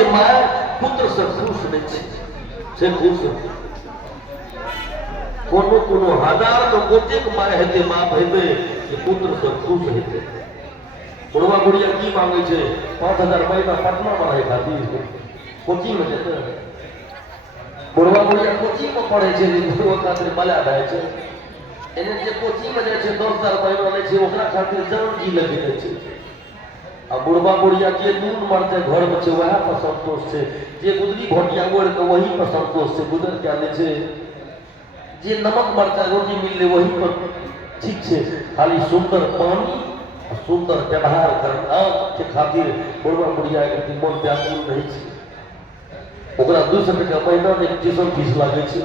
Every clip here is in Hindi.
के माय पुत्र से खुश नहीं छे से खुश कोनो कोनो हजार तो गोटे के माय हेते बाप हेते कि पुत्र से खुश हेते बुढ़वा बुढ़िया की मांगे छे 5000 महीना पटना में रहे खातिर कोचिंग में जेते बुढ़वा बुढ़िया कोचिंग में पढ़े छे बुढ़वा खातिर मजा आए छे एने जे कोचिंग में जाए छे 10,000 महीना ले छे ओकरा खातिर जान जी लगे छे आ बुढ़वा बुढ़िया जे नून मरते घर में छे वह पर संतोष छे जे गुदरी भोटिया गोड़ के वही पर संतोष छे गुदर क्या ले छे जे नमक मरता रोटी मिल ले वही पर ठीक छे खाली सुंदर पानी सुंदर व्यवहार करना के खातिर बुढ़वा बुढ़िया के मन व्याकुल नहीं छे ओकरा 200 टका महीना में ट्यूशन फीस लागे छे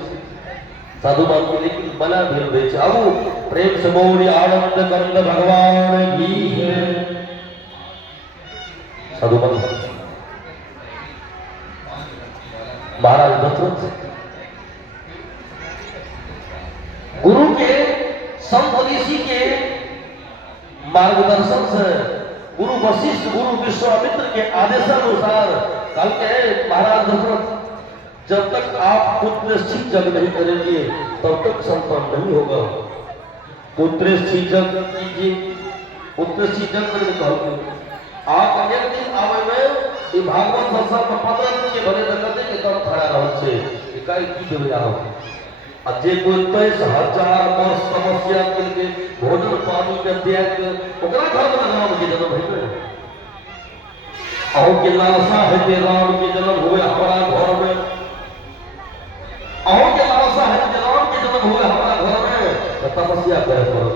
साधु बाबू के लेकिन बना भेल रहे छे आबू प्रेम से बोली आनंद कंद भगवान की साधु बाबू महाराज दशरथ गुरु के संत ऋषि के मार्गदर्शन से गुरु वशिष्ठ गुरु विश्वामित्र के आदेशानुसार कल के महाराज दशरथ जब तक आप पुत्रश्ची जग नहीं करेंगे तब तक संतान नहीं होगा पुत्रश्ची जग कीजिए पुत्रश्ची जग करके कहोगे आप एक दिन आवे में ये भागवत संसार में 15 दिन के भले तक के तब खड़ा रह छे इकाई की देवे आओ अजे कोई 23,000 वर्ष तपस्या करके भोजन पानी के त्याग ओकरा घर में राम के जन्म भइल अहो के लालसा है के राम के जन्म हुए हमारा घर में अहो के लालसा है के राम के जन्म हुए हमारा घर में तो तपस्या करे पड़ो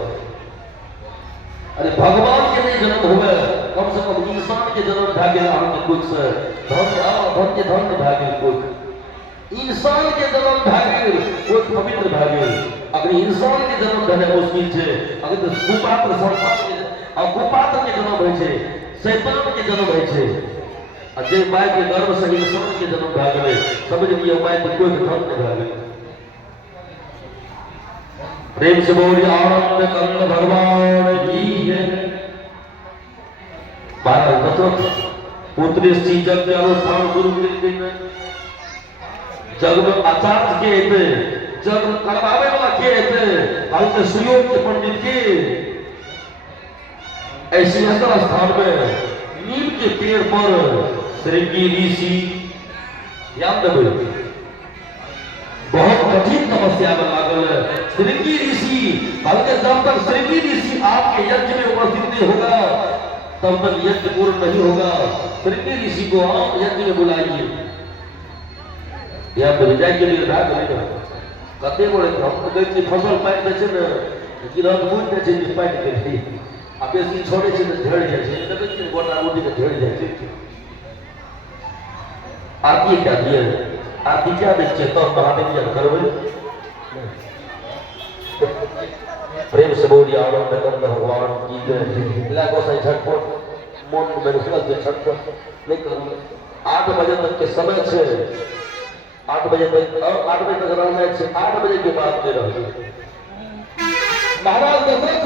अरे भगवान के नहीं जन्म हुए कम से कम इंसान के जन्म भागे राम के कुछ से धन के धन भागे कुछ इंसान के जन्म भागे कोई पवित्र भागे अगर इंसान के जन्म धने मुश्किल छे अगर तो कुपात्र संसार के और कुपात्र के जन्म होय छे शैतान के जन्म होय छे आ जे माय के गर्भ से इंसान के जन्म भागे समझ लियो माय के कोई धन नहीं भागे प्रेम से बोली आनंद कंद भगवान की है महाराज दशरथ पुत्री श्री जग के अनुष्ठान गुरु के दिन जग में आचार्य के थे जग करवावे वाला के थे हल्के सुयोग के पंडित के ऐसे स्थान में नीम के पेड़ पर श्रृंगी ऋषि याद रखो बहुत कठिन तपस्या में लागल है श्रृंगी ऋषि हल्के जब तक श्रृंगी ऋषि आपके यज्ञ में उपस्थित नहीं होगा तब तक यज्ञ पूर्ण नहीं होगा श्रृंगी ऋषि को आप यज्ञ में बुलाइए या विजय के लिए भाग नहीं कते बोले हम तो गई फसल पाट दे छे न कि रात बुझ दे छे कि पाट के थी अब बेसी छोड़े छे त झड़ जाय छे तब कि गोटा गोटी के झड़ जाय छे आरती क्या दिए आरती क्या बेचे तो महादेव जी करबे प्रेम से बोली आनंद कंद भगवान की जय इलाको से झटपट मन में निकल के झटपट नहीं करूंगा 8 बजे तक के समय छे 8 बजे तक और 8 बजे तक रहना है 8 बजे के बाद में रहिए महाराज दशरथ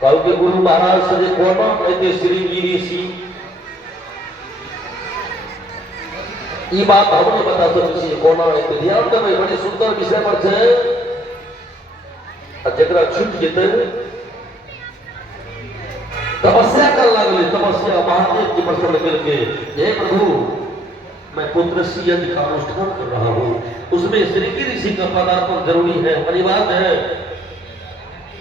कल के गुरु महाराज से कोनो कहते श्रृंगी ऋषि ई बात हमने बता सकते कोनो है ध्यान दे भाई बड़ी सुंदर विषय पर छे जकरा छूट जेते तपस्या कर लागले तपस्या महादेव की प्रसन्न करके हे प्रभु मैं पुत्र सी यज्ञ का अनुष्ठान कर रहा हूँ उसमें श्रृंगी ऋषि का पदार्पण जरूरी है अनिवार्य है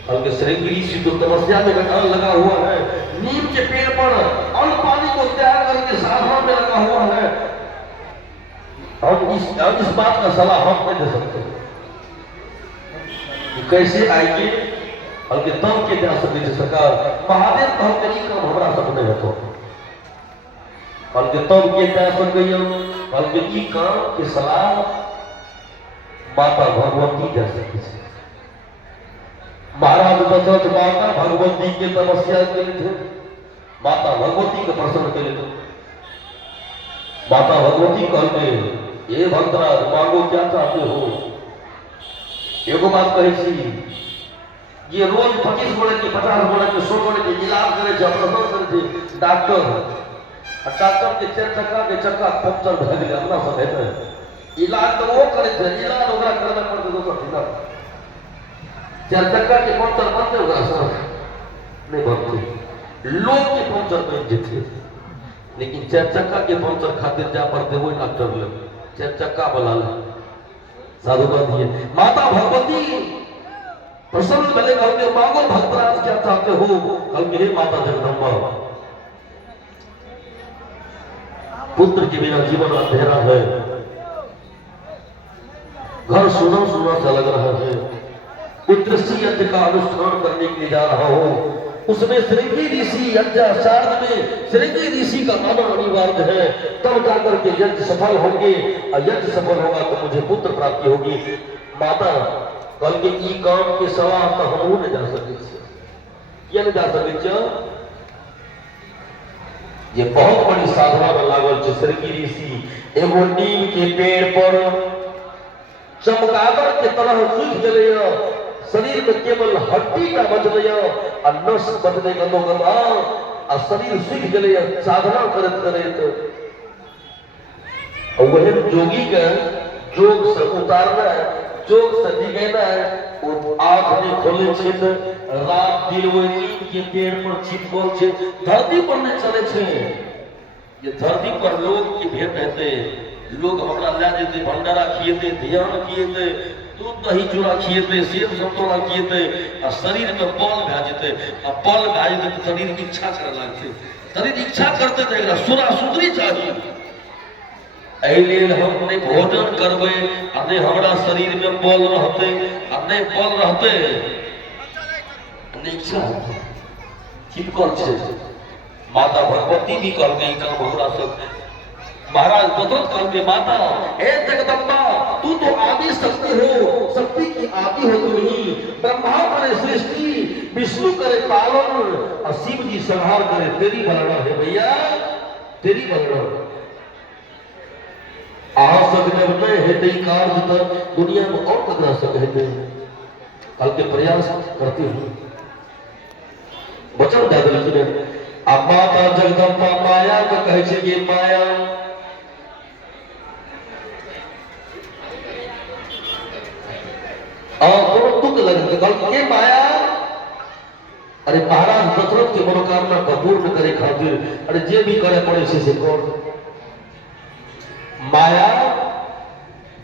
बल्कि श्रृंगी ऋषि जो तपस्या में लगा हुआ है नीम के पेड़ पर अन्न पानी को त्याग करके साधना में लगा हुआ है हम इस बात का सलाह हम नहीं दे सकते कैसे आएंगे बल्कि तब के जा सकते सरकार महादेव कहल के ई काम हमरा सब नहीं होतो बल्कि तब के जा सके बल्कि ई काम के सलाह माता भगवती दे सके महाराज दशरथ माता भगवती के तपस्या के लिए थे माता भगवती के प्रसन्न के लिए माता भगवती कहते ये भक्तराज मांगो क्या चाहते हो एगो बात कहे छी ये रोज 25 बोले कि 50 बोले कि 100 बोले कि इलाज करे छे ऑपरेशन करे छे डॉक्टर डॉक्टर के चार चक्का पंक्चर भए गेलै अपना सब हेतै इलाज तो वो करे थे इलाज ओकरा करना पड़ते दोसर ठीक चार चक्का के पंक्चर बनते ओकरा सब नहीं बनते लोग के पंक्चर बन जेते लेकिन चार चक्का के पंक्चर खातिर जा पड़ते वही डॉक्टर ले चार चक्का वाला ले साधुवाद दिए माता भगवती प्रसन्न भले कल के मांगो भक्तराज क्या चाहते हो कल के हे माता जगदम्बा पुत्र के बिना जीवन अंधेरा है घर सुना सुना सा लग रहा है पुत्र सी यज्ञ का अनुष्ठान करने के लिए जा रहा हो उसमें श्रृंगी ऋषि यज्ञाचार्य में श्रृंगी ऋषि का आना अनिवार्य है तब जाकर के यज्ञ सफल होंगे और यज्ञ सफल होगा तो मुझे पुत्र प्राप्ति होगी माता कल के ई काम के सवाल तो हम नहीं जा सके क्या नहीं जा सके ये बहुत बड़ी साधना में लागल श्रृंगी ऋषि एगो नीम के पेड़ पर चमगादड़ के तरह सूख गए शरीर में केवल हड्डी का बचल और नस बचने का लोग और शरीर सूख गए साधना करत करत वह जोगी के जोग से उतारना जोग से निगेना वो आंख नहीं खोले छे रात दिन वो नीम के पेड़ पर चिपकल छे धरती पर नहीं चले छे ये धरती पर लोग की भेंट रहते लोग हमरा ले जेते भंडारा खिएते ध्यान खिएते दूध दही चूड़ा खिएते सेब संतोला खिएते आ शरीर में बल भए जेते आ बल भए जेते तो शरीर की इच्छा करे लागते शरीर इच्छा करते तो एकरा सुरा सुंदरी चाहिए एहि लेल हम नहीं भोजन करबे आ नहीं हमरा शरीर में बल रहते आ नहीं बल रहते नहीं इच्छा चिपकल छे माता भगवती भी कहल गई काम हमरा सब महाराज दशरथ कहते माता हे जगदम्बा तू तो आदि शक्ति हो शक्ति की आदि हो तुम ही ब्रह्मा करे सृष्टि विष्णु करे पालन और शिव जी संहार करे तेरी बलना है भैया तेरी बलना आ सकते नहीं हेते कार्य तो दुनिया में और ककरा सक हेते कल के प्रयास करते हूँ वचन दे देलखिन आ माता जगदम्बा माया के कहे छै ये माया दुख लगे कल के माया अरे महाराज दशरथ के मनोकामना का पूर्ण करे खातिर अरे जे भी करे पड़े से कौन माया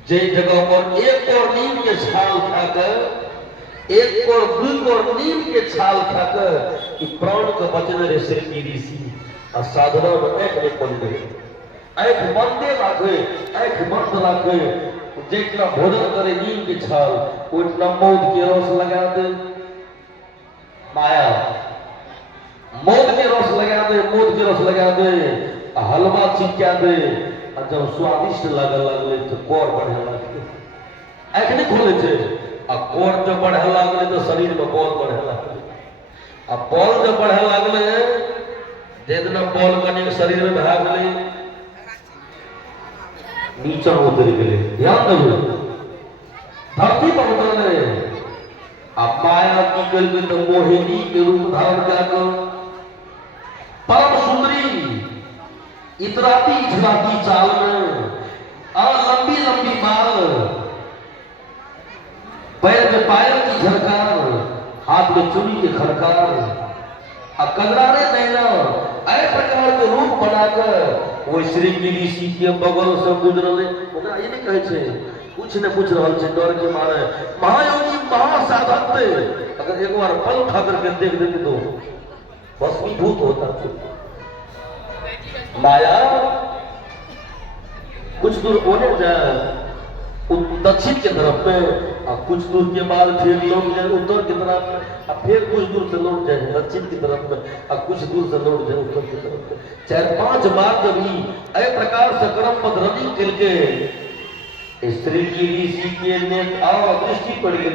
जे जगह पर एक और नीम के छाल खाकर एक और दू और नीम के छाल खाकर कि प्राण का बचन रे श्री ऋषि और साधना में एक नहीं पड़ गए ऐख बंदे लागे ऐख बंद लागे जितना भोजन करे नीम के छाल उतना मौत के रस लगा दे माया मौत के रस लगा दे मौत के रस लगा दे हलवा चिपका दे और जब स्वादिष्ट लगले तो कोर बढ़े लगते ऐख नहीं खोले छे आ कोर जब बढ़े लगले तो शरीर में बल बढ़े लगले आ बल जब बढ़े लगले जे दिन बल कने शरीर में भाग गले नीचा उतर गए ध्यान दो धरती पर उतरले अब माया की गल में तो मोहिनी के रूप धारण कर परम सुंदरी इतराती इतराती चाल में लंबी लंबी बाल पैर में पायल की झरकार हाथ में चुनी के खड़कार अब कजरारे नैना ऐ प्रकार के रूप बनाकर वो श्री ऋषि के बगल से गुजरले ओकरा ये नहीं कहे छे कुछ न पूछ रहल छे डर के मारे महायोगी महासाधक थे अगर एक बार पल उठा करके देख देते तो भस्मीभूत होता माया कुछ दूर होने जाए दक्षिण के तरफ में और कुछ दूर के बाद फिर लोग जाए उत्तर की तरफ और फिर कुछ दूर से लौट जाए दक्षिण की तरफ में और कुछ दूर से लौट जाए उत्तर की तरफ में 4-5 बार जब ही अय प्रकार से क्रमबद्ध रनिंग करके स्त्री की ऋषि के ने दृष्टि पड़ गई